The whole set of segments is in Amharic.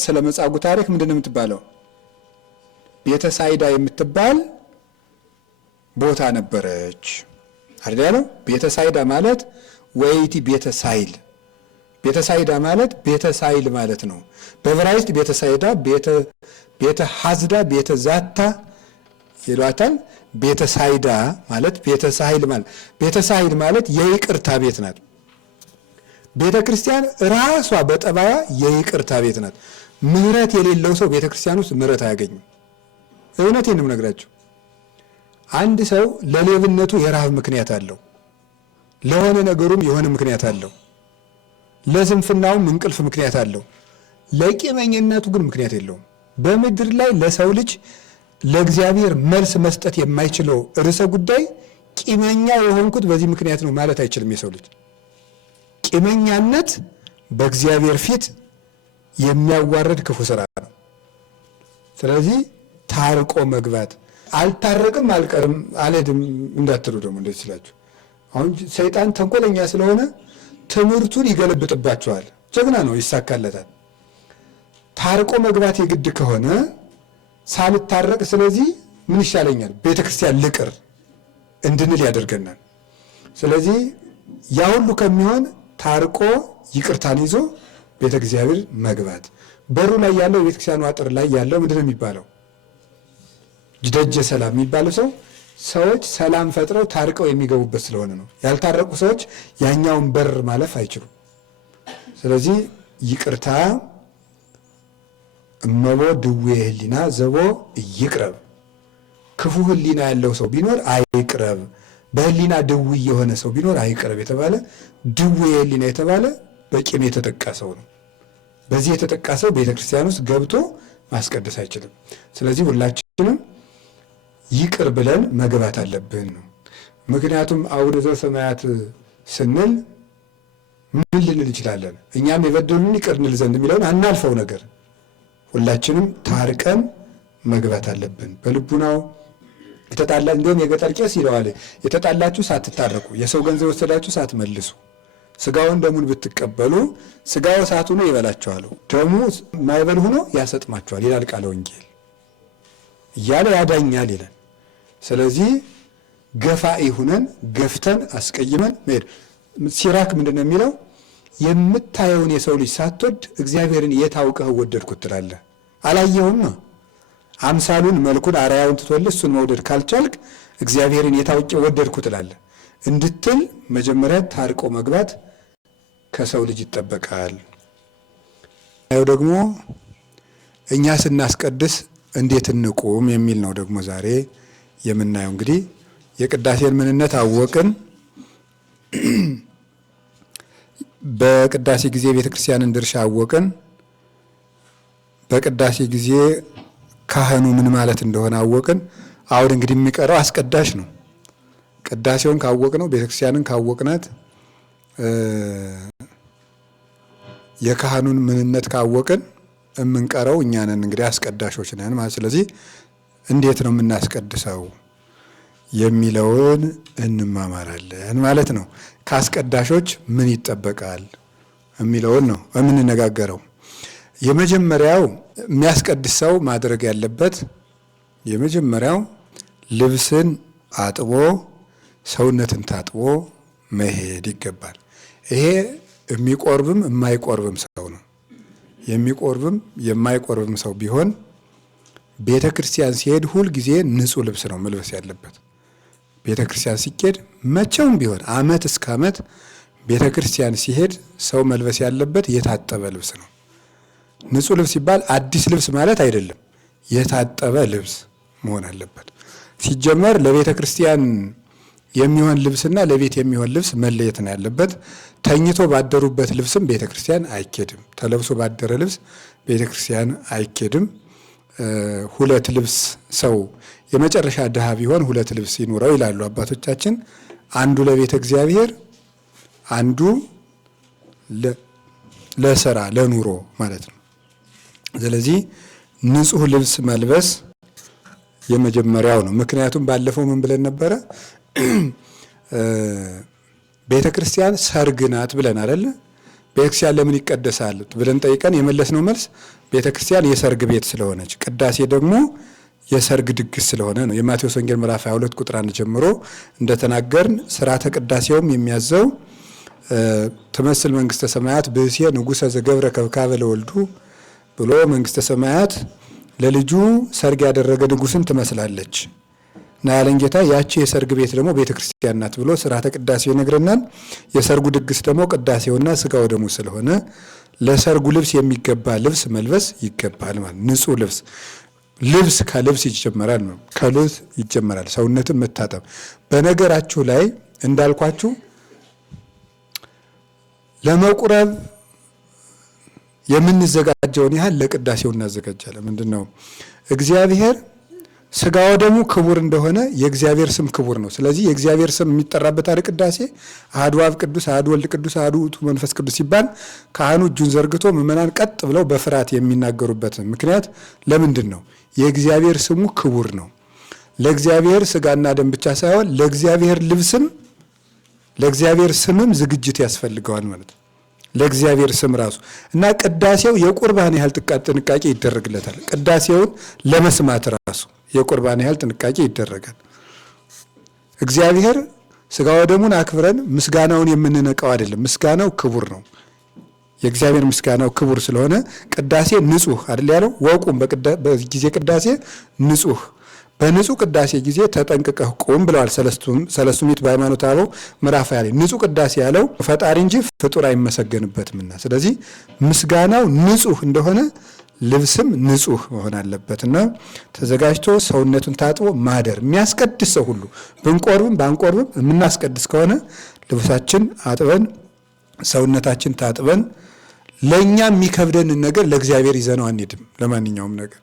ስለ መጻጉዕ ታሪክ ምንድነው የምትባለው? ቤተ ሳይዳ የምትባል ቦታ ነበረች አይደል? ቤተ ሳይዳ ማለት ወይቲ ቤተ ሳይል፣ ቤተ ሳይዳ ማለት ቤተ ሳይል ማለት ነው። በዕብራይስጥ ቤተ ሳይዳ፣ ቤተ ሐዝዳ፣ ቤተ ዛታ ይሏታል። ቤተ ሳይዳ ማለት ቤተ ሳይል ማለት፣ ቤተ ሳይል ማለት የይቅርታ ቤት ናት። ቤተ ክርስቲያን ራሷ በጠባያ የይቅርታ ቤት ናት። ምህረት የሌለው ሰው ቤተ ክርስቲያን ውስጥ ምህረት አያገኝም። እውነቴን ነው የምነግራችሁ። አንድ ሰው ለሌብነቱ የረሃብ ምክንያት አለው፣ ለሆነ ነገሩም የሆነ ምክንያት አለው፣ ለስንፍናውም እንቅልፍ ምክንያት አለው። ለቂመኝነቱ ግን ምክንያት የለውም። በምድር ላይ ለሰው ልጅ ለእግዚአብሔር መልስ መስጠት የማይችለው ርዕሰ ጉዳይ ቂመኛ የሆንኩት በዚህ ምክንያት ነው ማለት አይችልም የሰው ልጅ። ቂመኛነት በእግዚአብሔር ፊት የሚያዋርድ ክፉ ስራ ነው። ስለዚህ ታርቆ መግባት። አልታረቅም አልቀርም አልሄድም እንዳትሉ ደግሞ እንደዚህ ስላችሁ። አሁን ሰይጣን ተንኮለኛ ስለሆነ ትምህርቱን ይገለብጥባቸዋል። ጀግና ነው፣ ይሳካለታል። ታርቆ መግባት የግድ ከሆነ ሳልታረቅ ስለዚህ ምን ይሻለኛል ቤተ ክርስቲያን ልቅር እንድንል ያደርገናል። ስለዚህ ያ ሁሉ ከሚሆን ታርቆ ይቅርታን ይዞ ቤተ እግዚአብሔር መግባት። በሩ ላይ ያለው የቤተ ክርስቲያኑ አጥር ላይ ያለው ምንድነው የሚባለው? ደጀ ሰላም የሚባለው ሰዎች ሰላም ፈጥረው ታርቀው የሚገቡበት ስለሆነ ነው። ያልታረቁ ሰዎች ያኛውን በር ማለፍ አይችሉም። ስለዚህ ይቅርታ እመቦ ድዌ ህሊና ዘቦ ይቅረብ። ክፉ ህሊና ያለው ሰው ቢኖር አይቅረብ። በህሊና ድዌ የሆነ ሰው ቢኖር አይቅረብ የተባለ ድዌ ህሊና የተባለ በቂም የተጠቃ ሰው ነው። በዚህ የተጠቃ ሰው ቤተክርስቲያን ውስጥ ገብቶ ማስቀደስ አይችልም። ስለዚህ ሁላችንም ይቅር ብለን መግባት አለብን ነው። ምክንያቱም አቡነ ዘበሰማያት ስንል ምን ልንል እንችላለን? እኛም የበደሉን ይቅር እንል ዘንድ የሚለውን አናልፈው ነገር ሁላችንም ታርቀን መግባት አለብን። በልቡናው የተጣላ እንደውም የገጠር ቄስ ይለዋል፣ የተጣላችሁ ሳትታረቁ፣ የሰው ገንዘብ ወሰዳችሁ ሳትመልሱ፣ ስጋውን ደሙን ብትቀበሉ ስጋው እሳት ሆኖ ይበላችኋል፣ ደሙ ማይበል ሆኖ ያሰጥማችኋል ይላል ቃለ ወንጌል እያለ ያዳኛል ይላል። ስለዚህ ገፋኢ ሁነን ገፍተን አስቀይመን መሄድ። ሲራክ ምንድን ነው የሚለው? የምታየውን የሰው ልጅ ሳትወድ እግዚአብሔርን የታውቀህ ወደድኩት ትላለህ። አላየውም ነው አምሳሉን መልኩን አርአያውን ትቶልህ እሱን መውደድ ካልቻልክ እግዚአብሔርን የታውቄ ወደድኩ ትላለህ እንድትል መጀመሪያ ታርቆ መግባት ከሰው ልጅ ይጠበቃል። ያው ደግሞ እኛ ስናስቀድስ እንዴት እንቁም የሚል ነው ደግሞ ዛሬ የምናየው። እንግዲህ የቅዳሴን ምንነት አወቅን። በቅዳሴ ጊዜ ቤተክርስቲያንን ድርሻ አወቅን። በቅዳሴ ጊዜ ካህኑ ምን ማለት እንደሆነ አወቅን። አሁን እንግዲህ የሚቀረው አስቀዳሽ ነው። ቅዳሴውን ካወቅነው ቤተክርስቲያንን ካወቅናት የካህኑን ምንነት ካወቅን የምንቀረው እኛ ነን እንግዲህ አስቀዳሾች ነን ማለት። ስለዚህ እንዴት ነው የምናስቀድሰው የሚለውን እንማማራለን ማለት ነው። ከአስቀዳሾች ምን ይጠበቃል የሚለውን ነው የምንነጋገረው። የመጀመሪያው የሚያስቀድስ ሰው ማድረግ ያለበት የመጀመሪያው ልብስን አጥቦ ሰውነትን ታጥቦ መሄድ ይገባል። ይሄ የሚቆርብም የማይቆርብም ሰው ነው። የሚቆርብም የማይቆርብም ሰው ቢሆን ቤተ ክርስቲያን ሲሄድ ሁል ጊዜ ንጹህ ልብስ ነው መልበስ ያለበት። ቤተ ክርስቲያን ሲሄድ መቼውም ቢሆን ዓመት እስከ ዓመት ቤተ ክርስቲያን ሲሄድ ሰው መልበስ ያለበት የታጠበ ልብስ ነው። ንጹህ ልብስ ሲባል አዲስ ልብስ ማለት አይደለም፣ የታጠበ ልብስ መሆን አለበት። ሲጀመር ለቤተ ክርስቲያን የሚሆን ልብስና ለቤት የሚሆን ልብስ መለየት ነው ያለበት። ተኝቶ ባደሩበት ልብስም ቤተ ክርስቲያን አይኬድም። ተለብሶ ባደረ ልብስ ቤተ ክርስቲያን አይኬድም። ሁለት ልብስ ሰው የመጨረሻ ድሃ ቢሆን ሁለት ልብስ ይኑረው ይላሉ አባቶቻችን። አንዱ ለቤተ እግዚአብሔር፣ አንዱ ለስራ ለኑሮ ማለት ነው። ስለዚህ ንጹህ ልብስ መልበስ የመጀመሪያው ነው። ምክንያቱም ባለፈው ምን ብለን ነበረ? ቤተ ክርስቲያን ሰርግ ናት ብለን አይደለ? ቤተክርስቲያን ለምን ይቀደሳል ብለን ጠይቀን የመለስነው መልስ ቤተክርስቲያን የሰርግ ቤት ስለሆነች፣ ቅዳሴ ደግሞ የሰርግ ድግስ ስለሆነ ነው። የማቴዎስ ወንጌል ምዕራፍ 22 ቁጥር 1 ጀምሮ እንደተናገርን ስርዓተ ቅዳሴውም የሚያዘው ትመስል መንግስተ ሰማያት ብእሴ ንጉሠ ዘገብረ ከብካበ ለወልዱ ብሎ መንግስተ ሰማያት ለልጁ ሰርግ ያደረገ ንጉስን ትመስላለች እና ያለን ጌታ ያቺ የሰርግ ቤት ደግሞ ቤተክርስቲያን ናት ብሎ ስርዓተ ቅዳሴው ይነግረናል። የሰርጉ ድግስ ደግሞ ቅዳሴውና ስጋው ደግሞ ስለሆነ ለሰርጉ ልብስ የሚገባ ልብስ መልበስ ይገባል ማለት ንጹህ ልብስ ከልብስ ይጀመራል ነው። ከልብስ ይጀመራል ሰውነትን መታጠብ። በነገራችሁ ላይ እንዳልኳችሁ ለመቁረብ የምንዘጋጀውን ያህል ለቅዳሴው እናዘጋጃለን። ምንድነው? እግዚአብሔር ስጋው ደግሞ ክቡር እንደሆነ የእግዚአብሔር ስም ክቡር ነው። ስለዚህ የእግዚአብሔር ስም የሚጠራበት አይደል ቅዳሴ አሐዱ አብ ቅዱስ፣ አሐዱ ወልድ ቅዱስ፣ አሐዱ ውእቱ መንፈስ ቅዱስ ሲባል ካህኑ እጁን ዘርግቶ ምዕመናን ቀጥ ብለው በፍርሃት የሚናገሩበት ምክንያት ለምንድን ነው? የእግዚአብሔር ስሙ ክቡር ነው። ለእግዚአብሔር ስጋና ደም ብቻ ሳይሆን ለእግዚአብሔር ልብስም ለእግዚአብሔር ስምም ዝግጅት ያስፈልገዋል ማለት ነው። ለእግዚአብሔር ስም ራሱ እና ቅዳሴው የቁርባን ያህል ጥንቃቄ ይደረግለታል። ቅዳሴውን ለመስማት ራሱ የቁርባን ያህል ጥንቃቄ ይደረጋል። እግዚአብሔር ስጋው ደሙን አክብረን ምስጋናውን የምንነቀው አይደለም። ምስጋናው ክቡር ነው። የእግዚአብሔር ምስጋናው ክቡር ስለሆነ ቅዳሴ ንጹህ አይደል ያለው። ወቁም በጊዜ ቅዳሴ ንጹህ፣ በንጹህ ቅዳሴ ጊዜ ተጠንቅቀህ ቁም ብለዋል ሰለስቱ ምዕት በሃይማኖተ አበው ምዕራፍ 20 ላይ። ንጹህ ቅዳሴ ያለው ፈጣሪ እንጂ ፍጡር አይመሰገንበትምና፣ ስለዚህ ምስጋናው ንጹህ እንደሆነ ልብስም ንጹህ መሆን አለበትና ተዘጋጅቶ ሰውነቱን ታጥቦ ማደር። የሚያስቀድስ ሰው ሁሉ ብንቆርብም ባንቆርብም የምናስቀድስ ከሆነ ልብሳችን አጥበን ሰውነታችን ታጥበን ለኛ የሚከብደንን ነገር ለእግዚአብሔር ይዘነው አንሄድም። ለማንኛውም ነገር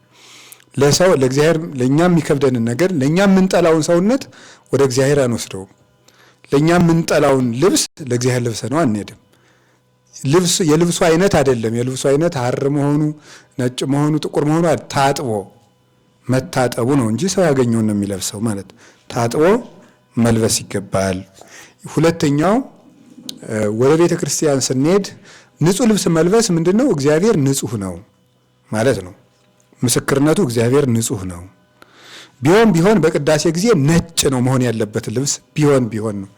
ለእግዚአብሔር ለኛ የሚከብደንን ነገር ለኛ የምንጠላውን ሰውነት ወደ እግዚአብሔር አንወስደውም። ለኛ የምንጠላውን ልብስ ለእግዚአብሔር ለብሰነው አንሄድም። የልብሱ አይነት አይደለም። የልብሱ አይነት ሐር መሆኑ ነጭ መሆኑ ጥቁር መሆኑ ታጥቦ መታጠቡ ነው እንጂ ሰው ያገኘውን ነው የሚለብሰው ማለት። ታጥቦ መልበስ ይገባል። ሁለተኛው ወደ ቤተ ክርስቲያን ስንሄድ ንጹህ ልብስ መልበስ ምንድነው? እግዚአብሔር ንጹህ ነው ማለት ነው። ምስክርነቱ እግዚአብሔር ንጹህ ነው። ቢሆን በቅዳሴ ጊዜ ነጭ ነው መሆን ያለበት ልብስ ቢሆን ነው።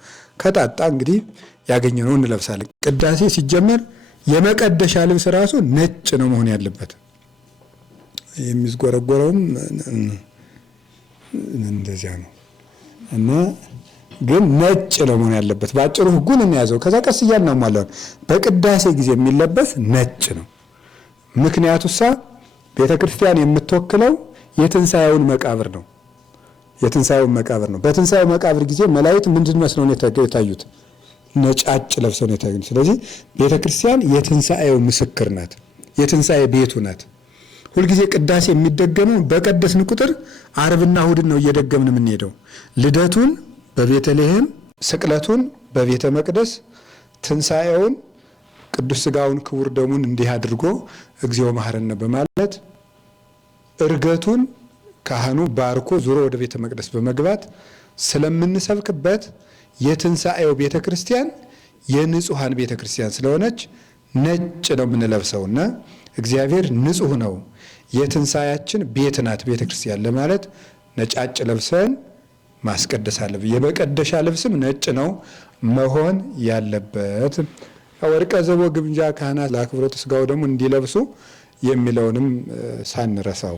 ከጣጣ እንግዲህ ያገኘነው እንለብሳለን። ቅዳሴ ሲጀመር የመቀደሻ ልብስ ራሱ ነጭ ነው መሆን ያለበት። የሚዝጎረጎረውም እንደዚያ ነው እና ግን ነጭ ነው መሆን ያለበት። ባጭሩ ሕጉን እንያዘው። ከዛ ቀስ እያልን ነው ማለት ነው። በቅዳሴ ጊዜ የሚለበስ ነጭ ነው። ምክንያቱሳ ቤተክርስቲያን የምትወክለው የትንሣኤውን መቃብር ነው። የትንሣኤውን መቃብር ነው። በትንሣኤው መቃብር ጊዜ መላእክት ምንድን መስለው ነው የታዩት? ነጫጭ ለብሰው ነው የታዩት። ስለዚህ ቤተክርስቲያን የትንሣኤው ምስክር ናት። የትንሣኤ ቤቱ ናት። ሁልጊዜ ቅዳሴ የሚደገመው በቀደስን ቁጥር ዓርብና እሑድን ነው እየደገምን የምንሄደው። ልደቱን በቤተልሔም፣ ስቅለቱን በቤተ መቅደስ፣ ትንሣኤውን ቅዱስ ሥጋውን ክቡር ደሙን እንዲህ አድርጎ እግዚኦ መሐረነ በማለት እርገቱን ካህኑ ባርኮ ዙሮ ወደ ቤተ መቅደስ በመግባት ስለምንሰብክበት የትንሣኤው ቤተ ክርስቲያን የንጹሐን ቤተ ክርስቲያን ስለሆነች ነጭ ነው የምንለብሰውና እግዚአብሔር ንጹህ ነው፣ የትንሣኤያችን ቤት ናት ቤተ ክርስቲያን ለማለት ነጫጭ ለብሰን ማስቀደስ አለብን። የመቀደሻ ልብስም ነጭ ነው መሆን ያለበት። ወርቀ ዘቦ ግምጃ ካህናት ለአክብሮተ ሥጋው ደግሞ እንዲለብሱ የሚለውንም ሳንረሳው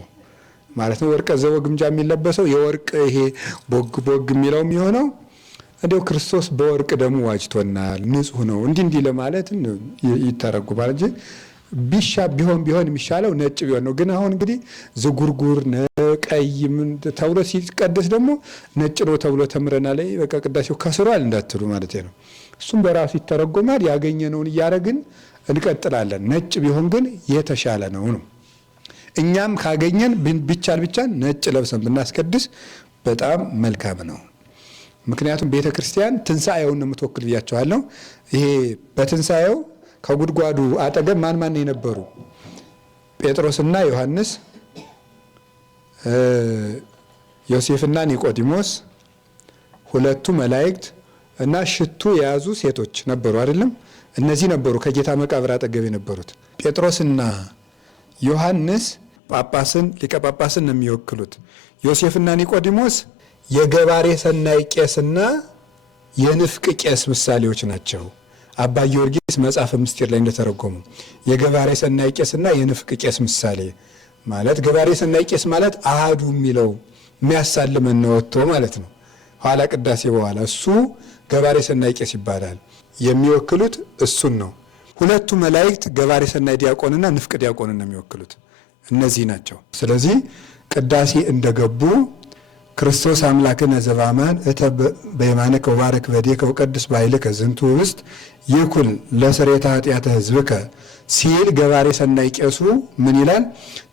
ማለት ነው። ወርቀ ዘቦ ግምጃ የሚለበሰው የወርቅ ይሄ ቦግ የሚለው የሚሆነው እንደው ክርስቶስ በወርቅ ደሙ ዋጅቶናል፣ ንጹህ ነው እንዲህ ለማለት ይተረጉማል እንጂ ቢሆን የሚሻለው ነጭ ቢሆን ነው። ግን አሁን እንግዲህ ዝጉርጉር ቀይ ምን ተብሎ ሲቀደስ ደግሞ ነጭ ነው ተብሎ ተምረናል። በቃ ቅዳሴው ከስሯል እንዳትሉ ማለት ነው። እሱም በራሱ ይተረጎማል። ያገኘነውን እያደረግን እንቀጥላለን። ነጭ ቢሆን ግን የተሻለ ነው። እኛም ካገኘን ቢቻል ነጭ ለብሰን ብናስቀድስ በጣም መልካም ነው። ምክንያቱም ቤተ ክርስቲያን ትንሣኤውን ነው የምትወክል ብያቸዋለሁ። ይሄ በትንሣኤው ከጉድጓዱ አጠገብ ማን የነበሩ? ጴጥሮስና ዮሐንስ፣ ዮሴፍና ኒቆዲሞስ፣ ሁለቱ መላእክት እና ሽቱ የያዙ ሴቶች ነበሩ አይደለም? እነዚህ ነበሩ ከጌታ መቃብር አጠገብ የነበሩት። ጴጥሮስና ዮሐንስ ጳጳስን ሊቀ ጳጳስን ነው የሚወክሉት። ዮሴፍና ኒቆዲሞስ የገባሬ ሰናይ ቄስና የንፍቅ ቄስ ምሳሌዎች ናቸው። አባ ጊዮርጊስ መጽሐፈ ምስጢር ላይ እንደተረጎሙ የገባሬ ሰናይ ቄስና የንፍቅ ቄስ ምሳሌ ማለት ገባሬ ሰናይ ቄስ ማለት አሃዱ የሚለው የሚያሳልመን ነው ወጥቶ ማለት ነው። ኋላ ቅዳሴ በኋላ እሱ ገባሬ ሰናይ ቄስ ይባላል። የሚወክሉት እሱን ነው። ሁለቱ መላእክት ገባሬ ሰናይ ዲያቆንና ንፍቅ ዲያቆንን ነው የሚወክሉት። እነዚህ ናቸው። ስለዚህ ቅዳሴ እንደገቡ ክርስቶስ አምላክነ ዘበአማን እተ በየማነከ ወባረክ በዴከ ወቀድስ በኃይልከ ዝንቱ ውስጥ ይኩን ለስርየተ ኃጢአተ ሕዝብከ ሲል ገባሬ ሰናይ ቄሱ ምን ይላል?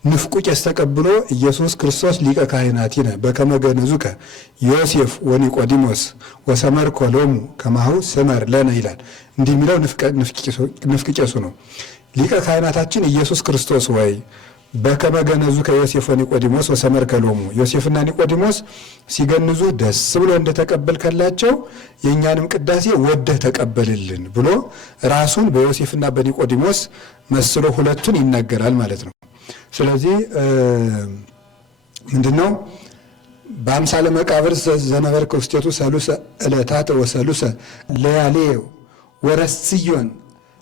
ንፍቁ ቄስ ተቀብሎ ኢየሱስ ክርስቶስ ሊቀ ካህናቲነ በከመ ገነዙከ ዮሴፍ ወኒቆዲሞስ ወሰመርኮ ሎሙ ከማሁ ስመር ለነ ይላል። እንዲህ የሚለው ንፍቅ ቄሱ ነው። ሊቀ ካህናታችን ኢየሱስ ክርስቶስ ወይ በከመ ገነዙከ ዮሴፍ ወኒቆዲሞስ ወሰመርከ ሎሙ ዮሴፍና ኒቆዲሞስ ሲገንዙ ደስ ብሎ እንደተቀበልከላቸው የእኛንም ቅዳሴ ወደህ ተቀበልልን ብሎ ራሱን በዮሴፍና በኒቆዲሞስ መስሎ ሁለቱን ይናገራል ማለት ነው። ስለዚህ ምንድነው? በአምሳለ መቃብር ዘነበርከ ውስቴቱ ሰሉሰ ዕለታት ወሰሉሰ ለያሌ ወረስዮን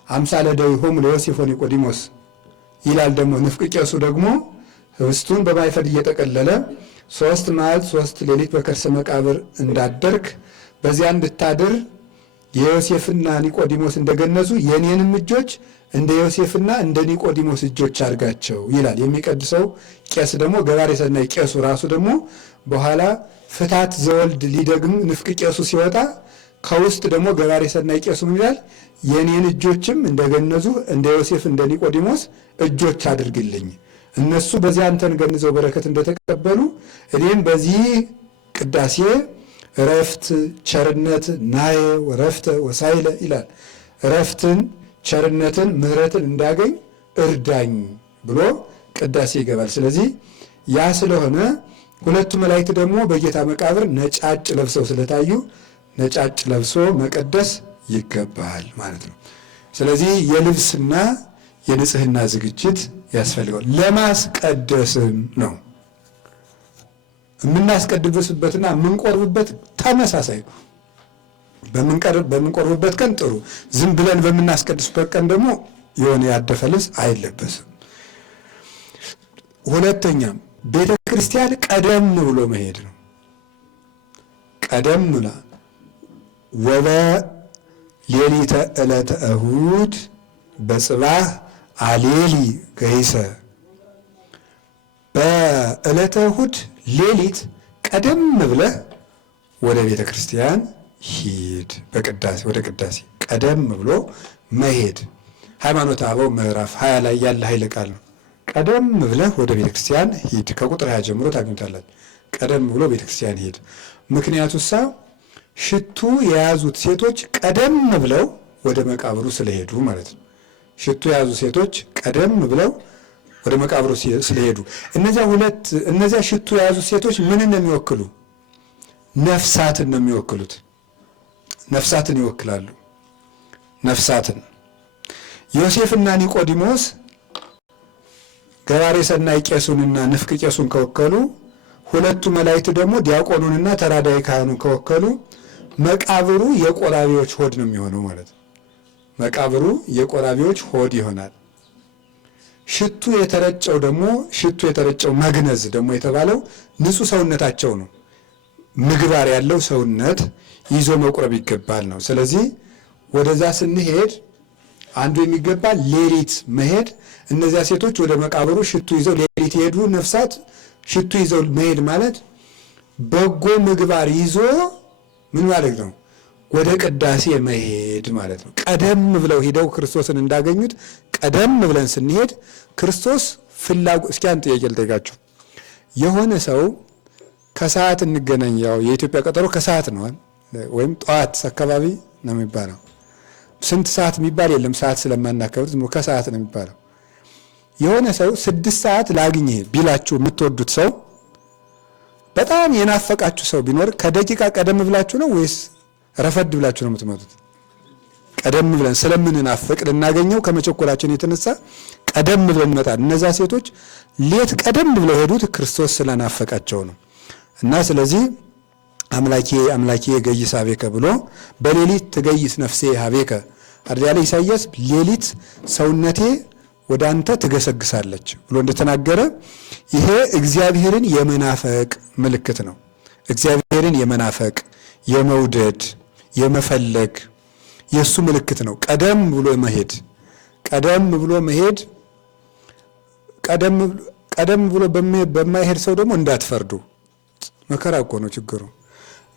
አምሳለ ደዊሆሙ ለዮሴፍ ወኒቆዲሞስ ይላል። ደግሞ ንፍቅ ቄሱ ደግሞ ህብስቱን በማይፈድ እየጠቀለለ 3 መዓልት 3 ሌሊት በከርሰ መቃብር እንዳደርክ በዚያ እንድታድር የዮሴፍና ኒቆዲሞስ እንደገነዙ የኔንም እጆች እንደ ዮሴፍና እንደ ኒቆዲሞስ እጆች አድርጋቸው ይላል። የሚቀድሰው ቄስ ደግሞ ገባሬ ሰናይ ቄሱ ራሱ ደግሞ በኋላ ፍታት ዘወልድ ሊደግም ንፍቅ ቄሱ ሲወጣ ከውስጥ ደግሞ ገባሬ ሰናይ ቄሱ ይላል የኔን እጆችም እንደገነዙ እንደ ዮሴፍ እንደ ኒቆዲሞስ እጆች አድርግልኝ። እነሱ በዚያ አንተን ገንዘው በረከት እንደተቀበሉ እኔም በዚህ ቅዳሴ ረፍት ቸርነት ናየ ወረፍተ ወሳይለ ይላል። ረፍትን ቸርነትን ምሕረትን እንዳገኝ እርዳኝ ብሎ ቅዳሴ ይገባል። ስለዚህ ያ ስለሆነ ሁለቱ መላእክት ደግሞ በጌታ መቃብር ነጫጭ ለብሰው ስለታዩ ነጫጭ ለብሶ መቀደስ ይገባል ማለት ነው። ስለዚህ የልብስና የንጽህና ዝግጅት ያስፈልጋል። ለማስቀደስም ነው የምናስቀድስበትና የምንቆርብበት ተመሳሳይ ነው። በምንቆርብበት ቀን ጥሩ፣ ዝም ብለን በምናስቀድስበት ቀን ደግሞ የሆነ ያደፈ ልብስ አይለበስም። ሁለተኛም ቤተ ክርስቲያን ቀደም ብሎ መሄድ ነው። ቀደም ብላ ሌሊተ ዕለተ እሁድ በጽባህ አሌሊ ገይሰ በዕለተ እሁድ ሌሊት ቀደም ብለህ ወደ ቤተ ክርስቲያን ሂድ። በቅዳሴ ወደ ቅዳሴ ቀደም ብሎ መሄድ ሃይማኖተ አበው ምዕራፍ 20 ላይ ያለ ኃይለ ቃል ነው። ቀደም ብለህ ወደ ቤተ ክርስቲያን ሂድ። ከቁጥር 20 ጀምሮ ታገኙታላችሁ። ቀደም ብሎ ቤተ ክርስቲያን ሂድ። ምክንያቱሳ ሽቱ የያዙት ሴቶች ቀደም ብለው ወደ መቃብሩ ስለሄዱ ማለት ነው። ሽቱ የያዙ ሴቶች ቀደም ብለው ወደ መቃብሩ ስለሄዱ እነዚያ ሽቱ የያዙት ሴቶች ምን ነው የሚወክሉ? ነፍሳትን ነው የሚወክሉት። ነፍሳትን ይወክላሉ። ነፍሳትን ዮሴፍና ኒቆዲሞስ ገባሬ ሰናይ ቄሱንና ንፍቅ ቄሱን ከወከሉ፣ ሁለቱ መላእክት ደግሞ ዲያቆኑንና ተራዳይ ካህኑን ከወከሉ መቃብሩ የቆራቢዎች ሆድ ነው የሚሆነው ማለት ነው። መቃብሩ የቆራቢዎች ሆድ ይሆናል። ሽቱ የተረጨው መግነዝ ደግሞ የተባለው ንጹህ ሰውነታቸው ነው። ምግባር ያለው ሰውነት ይዞ መቁረብ ይገባል ነው። ስለዚህ ወደዛ ስንሄድ አንዱ የሚገባ ሌሊት መሄድ። እነዚያ ሴቶች ወደ መቃብሩ ሽቱ ይዘው ሌሊት የሄዱ ነፍሳት ሽቱ ይዘው መሄድ ማለት በጎ ምግባር ይዞ ምን ማለት ነው? ወደ ቅዳሴ መሄድ ማለት ነው። ቀደም ብለው ሂደው ክርስቶስን እንዳገኙት ቀደም ብለን ስንሄድ ክርስቶስ እስኪ አንድ ጥያቄ ልጠይቃችሁ። የሆነ ሰው ከሰዓት እንገናኝ፣ ያው የኢትዮጵያ ቀጠሮ ከሰዓት ነው ወይም ጠዋት አካባቢ ነው የሚባለው። ስንት ሰዓት የሚባል የለም፣ ሰዓት ስለማናከብር ዝም ብሎ ከሰዓት ነው የሚባለው። የሆነ ሰው 6 ሰዓት ላግኝህ ቢላችሁ የምትወዱት ሰው በጣም የናፈቃችሁ ሰው ቢኖር ከደቂቃ ቀደም ብላችሁ ነው ወይስ ረፈድ ብላችሁ ነው የምትመጡት? ቀደም ብለን ስለምንናፍቅ ልናገኘው ከመቸኮላችን የተነሳ ቀደም ብለን እንመጣለን። እነዛ ሴቶች ሌት ቀደም ብለው ሄዱት ክርስቶስ ስለናፈቃቸው ነው። እና ስለዚህ አምላኬ አምላኬ ገይስ ሀቤከ ብሎ በሌሊት ትገይስ ነፍሴ ሀቤከ አርዲያለ ኢሳይያስ ሌሊት ሰውነቴ ወደ አንተ ትገሰግሳለች ብሎ እንደተናገረ ይሄ እግዚአብሔርን የመናፈቅ ምልክት ነው። እግዚአብሔርን የመናፈቅ የመውደድ የመፈለግ የሱ ምልክት ነው። ቀደም ብሎ መሄድ ቀደም ብሎ በማይሄድ ሰው ደግሞ እንዳትፈርዱ። መከራ እኮ ነው ችግሩ።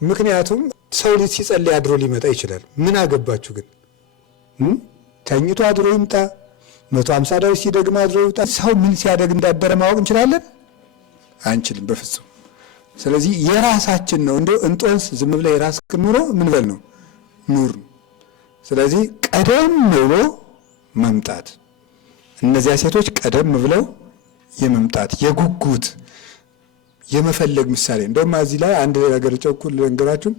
ምክንያቱም ሰው ልጅ ሲጸልይ አድሮ ሊመጣ ይችላል። ምን አገባችሁ ግን? ተኝቶ አድሮ ይምጣ፣ 150 ዳዊት ሲደግም አድሮ ይምጣ። ሰው ምን ሲያደግ እንዳደረ ማወቅ እንችላለን? አንችልም በፍጹም። ስለዚህ የራሳችን ነው። እንደው እንጦንስ ዝም ብለ የራስህን ኑሮ ምን በል ነው ኑር። ስለዚህ ቀደም ብሎ መምጣት፣ እነዚያ ሴቶች ቀደም ብለው የመምጣት የጉጉት የመፈለግ ምሳሌ። እንደውም እዚህ ላይ አንድ ነገር ቸኩል ልንገራችሁ።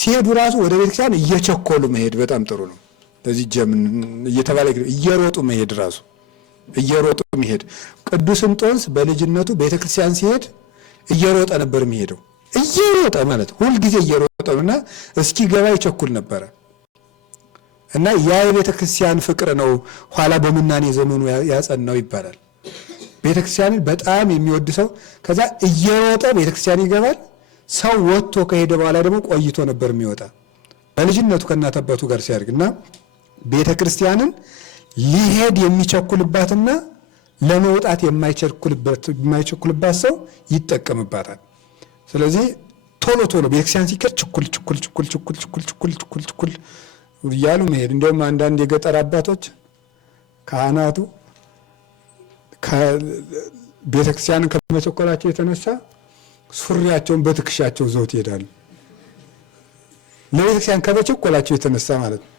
ሲሄዱ ራሱ ወደ ቤተክርስቲያን እየቸኮሉ መሄድ በጣም ጥሩ ነው። ለዚህ ጀምን እየተባለ እየሮጡ መሄድ ራሱ እየሮጡ መሄድ። ቅዱስ እንጦንስ በልጅነቱ ቤተክርስቲያን ሲሄድ እየሮጠ ነበር የሚሄደው። እየሮጠ ማለት ሁልጊዜ እየሮጠ ነውና እስኪ ገባ ይቸኩል ነበረ። እና ያ የቤተክርስቲያን ፍቅር ነው ኋላ በምናኔ ዘመኑ ያጸናው ይባላል። ቤተክርስቲያንን በጣም የሚወድ ሰው ከዛ እየሮጠ ቤተክርስቲያን ይገባል። ሰው ወጥቶ ከሄደ በኋላ ደግሞ ቆይቶ ነበር የሚወጣ በልጅነቱ ከእናት አባቱ ጋር ሲያድግና ቤተክርስቲያንን ሊሄድ የሚቸኩልባትና ለመውጣት የማይቸኩልባት ሰው ይጠቀምባታል። ስለዚህ ቶሎ ቶሎ ቤተክርስቲያን ሲከር ችኩል እያሉ መሄድ። እንደውም አንዳንድ የገጠር አባቶች ካህናቱ ቤተክርስቲያንን ከመቸኮላቸው የተነሳ ሱሪያቸውን በትከሻቸው ዘውት ይሄዳሉ። ለቤተክርስቲያን ከመቸኮላቸው የተነሳ ማለት ነው።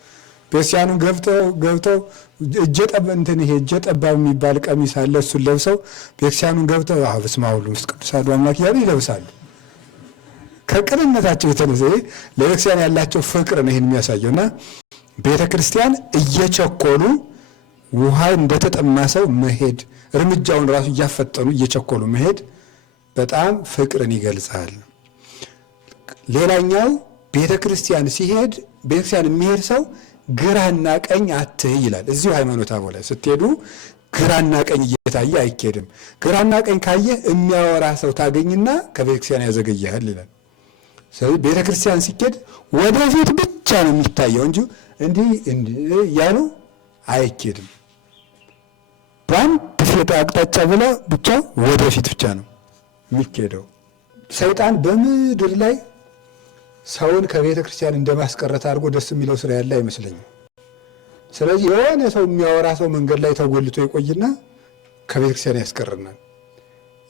ቤተክርስቲያኑን ገብተው እጀ ጠባብ የሚባል ቀሚስ አለ። እሱን ለብሰው ቤተክርስቲያኑን ገብተው በስመ አብ ወወልድ ወመንፈስ ቅዱስ አሐዱ አምላክ እያሉ ይለብሳሉ። ከቅንነታቸው የተነሳ ለቤተክርስቲያን ያላቸው ፍቅር ነው ይህን የሚያሳየውና ቤተክርስቲያን እየቸኮሉ ውሃ እንደተጠማ ሰው መሄድ፣ እርምጃውን ራሱ እያፈጠኑ እየቸኮሉ መሄድ በጣም ፍቅርን ይገልጻል። ሌላኛው ቤተክርስቲያን ሲሄድ ቤተክርስቲያን የሚሄድ ሰው ግራና ቀኝ አትይ ይላል። እዚሁ ሃይማኖተ አበው ላይ ስትሄዱ ግራና ቀኝ እየታየ አይኬድም። ግራና ቀኝ ካየ የሚያወራ ሰው ታገኝና ከቤተክርስቲያን ያዘገያል ይላል። ስለዚህ ቤተክርስቲያን ሲኬድ ወደፊት ብቻ ነው የሚታየው እንጂ እንዲህ ያሉ አይኬድም። በአንድ ፊት አቅጣጫ ብላ ብቻ ወደፊት ብቻ ነው የሚኬደው። ሰይጣን በምድር ላይ ሰውን ከቤተ ክርስቲያን እንደማስቀረት አድርጎ ደስ የሚለው ስራ ያለ አይመስለኝም። ስለዚህ የሆነ ሰው የሚያወራ ሰው መንገድ ላይ ተጎልቶ ይቆይና ከቤተ ክርስቲያን ያስቀርናል።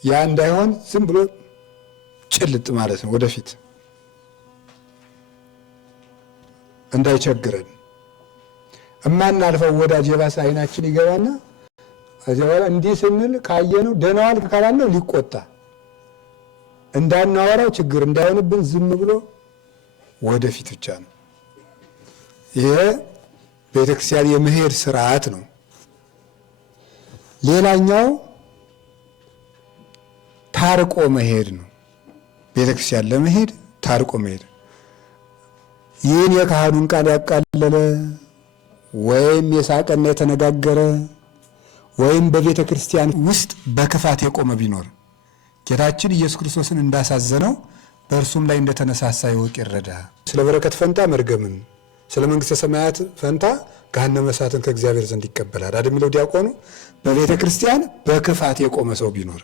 ያ እንዳይሆን ዝም ብሎ ጭልጥ ማለት ነው ወደፊት እንዳይቸግረን። እማናልፈው ወዳጅ የባሰ አይናችን ይገባና ከዚያ በኋላ እንዲህ ስንል ካየነው ደህና ዋልክ ካላልነው ሊቆጣ እንዳናወራው ችግር እንዳይሆንብን ዝም ብሎ ወደፊት ብቻ ነው። ይሄ ቤተክርስቲያን የመሄድ ስርዓት ነው። ሌላኛው ታርቆ መሄድ ነው። ቤተክርስቲያን ለመሄድ ታርቆ መሄድ ይህን የካህኑን ቃል ያቃለለ ወይም የሳቀና የተነጋገረ ወይም በቤተ ክርስቲያን ውስጥ በክፋት የቆመ ቢኖር ጌታችን ኢየሱስ ክርስቶስን እንዳሳዘነው በእርሱም ላይ እንደተነሳሳ ይወቅ ይረዳ። ስለ በረከት ፈንታ መርገምን፣ ስለ መንግስተ ሰማያት ፈንታ ገሃነመ እሳትን ከእግዚአብሔር ዘንድ ይቀበላል አይደል የሚለው ዲያቆኑ። በቤተ ክርስቲያን በክፋት የቆመ ሰው ቢኖር፣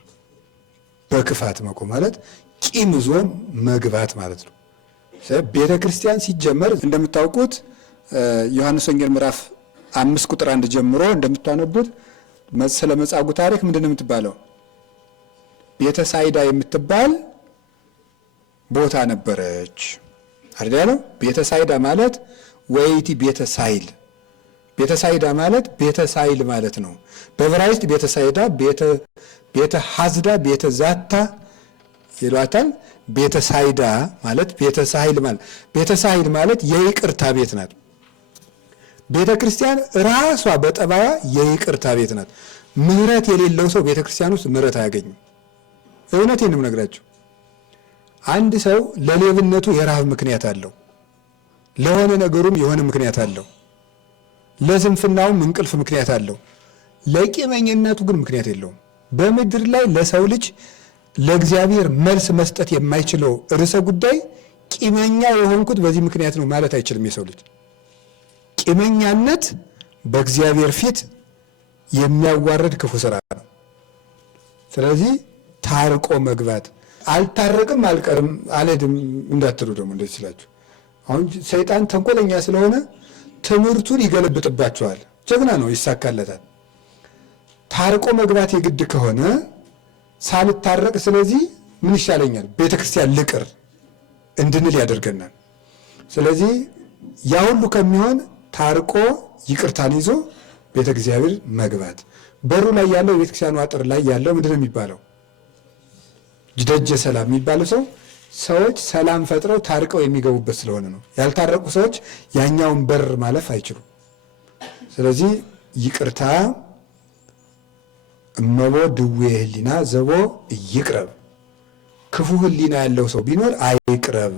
በክፋት መቆም ማለት ቂም ይዞ መግባት ማለት ነው። ቤተ ክርስቲያን ሲጀመር እንደምታውቁት ዮሐንስ ወንጌል ምዕራፍ 5 ቁጥር 1 ጀምሮ እንደምታነቡት ስለ መጻጉዕ ታሪክ ምንድነው የምትባለው? ቤተ ሳይዳ የምትባል ቦታ ነበረች አይደል ያለው። ቤተ ሳይዳ ማለት ወይቲ ቤተ ሳይል፣ ቤተ ሳይዳ ማለት ቤተ ሳይል ማለት ነው። በዕብራይስጥ ቤተ ሳይዳ ቤተ ሐዝዳ ቤተ ዛታ ይሏታል። ቤተ ሳይዳ ማለት ቤተ ሳይል ማለት የይቅርታ ቤት ናት። ቤተ ክርስቲያን ራሷ በጠባያ የይቅርታ ቤት ናት። ምህረት የሌለው ሰው ቤተ ክርስቲያን ውስጥ ምህረት አያገኝም። እውነቴን ነው የምነግራቸው። አንድ ሰው ለሌብነቱ የረሃብ ምክንያት አለው፣ ለሆነ ነገሩም የሆነ ምክንያት አለው፣ ለስንፍናውም እንቅልፍ ምክንያት አለው። ለቂመኝነቱ ግን ምክንያት የለውም። በምድር ላይ ለሰው ልጅ ለእግዚአብሔር መልስ መስጠት የማይችለው ርዕሰ ጉዳይ ቂመኛ የሆንኩት በዚህ ምክንያት ነው ማለት አይችልም። የሰው ልጅ ቂመኛነት በእግዚአብሔር ፊት የሚያዋርድ ክፉ ስራ ነው። ስለዚህ ታርቆ መግባት። አልታረቅም አልቀርም አልሄድም እንዳትሉ ደግሞ እንደዚህ ስላችሁ። አሁን ሰይጣን ተንኮለኛ ስለሆነ ትምህርቱን ይገለብጥባቸዋል። ጀግና ነው፣ ይሳካለታል። ታርቆ መግባት የግድ ከሆነ ሳልታረቅ ስለዚህ ምን ይሻለኛል ቤተ ክርስቲያን ልቅር እንድንል ያደርገናል። ስለዚህ ያ ሁሉ ከሚሆን ታርቆ ይቅርታን ይዞ ቤተ እግዚአብሔር መግባት። በሩ ላይ ያለው የቤተ ክርስቲያኑ አጥር ላይ ያለው ምንድን ነው የሚባለው? ደጀ ሰላም የሚባለው ሰዎች ሰላም ፈጥረው ታርቀው የሚገቡበት ስለሆነ ነው። ያልታረቁ ሰዎች ያኛውን በር ማለፍ አይችሉም። ስለዚህ ይቅርታ እመቦ ድዌ ህሊና ዘቦ ይቅረብ። ክፉ ህሊና ያለው ሰው ቢኖር አይቅረብ።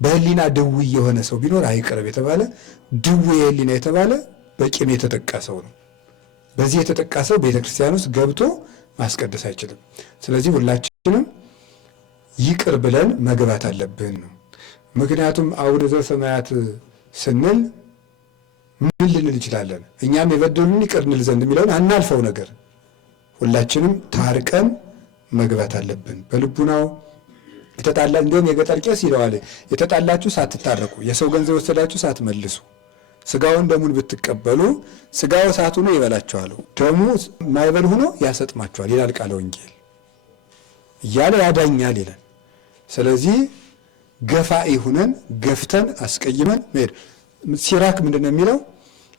በህሊና ድዌ የሆነ ሰው ቢኖር አይቅረብ የተባለ ድዌ ህሊና የተባለ በቂም የተጠቃ ሰው ነው። በዚህ የተጠቃ ሰው ቤተ ክርስቲያን ውስጥ ገብቶ ማስቀደስ አይችልም። ስለዚህ ሁላችንም ይቅር ብለን መግባት አለብን ነው። ምክንያቱም አቡነ ዘበሰማያት ስንል ምን ልንል እንችላለን? እኛም የበደሉን ይቅር እንል ዘንድ የሚለውን አናልፈው ነገር ሁላችንም ታርቀን መግባት አለብን። በልቡናው የተጣላ እንዲሁም የገጠር ቄስ ይለዋል፣ የተጣላችሁ ሳትታረቁ፣ የሰው ገንዘብ ወሰዳችሁ ሳትመልሱ፣ ስጋውን ደሙን ብትቀበሉ ስጋው እሳት ሆኖ ይበላችኋል፣ ደሙ ማይበል ሆኖ ያሰጥማችኋል ይላል ቃለ ወንጌል እያለ ያዳኛል ይላል። ስለዚህ ገፋኢ ሁነን ገፍተን አስቀይመን መሄድ። ሲራክ ምንድን ነው የሚለው?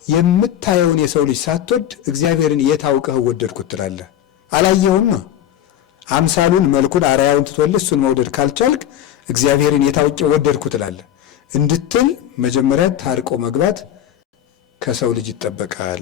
የምታየውን የሰው ልጅ ሳትወድ እግዚአብሔርን የታውቀህ ወደድኩት ትላለህ። አላየውም። አምሳሉን መልኩን አርአያውን ትቶልህ እሱን መውደድ ካልቻልክ እግዚአብሔርን የታውቄ ወደድኩ ትላለህ እንድትል መጀመሪያ ታርቆ መግባት ከሰው ልጅ ይጠበቃል።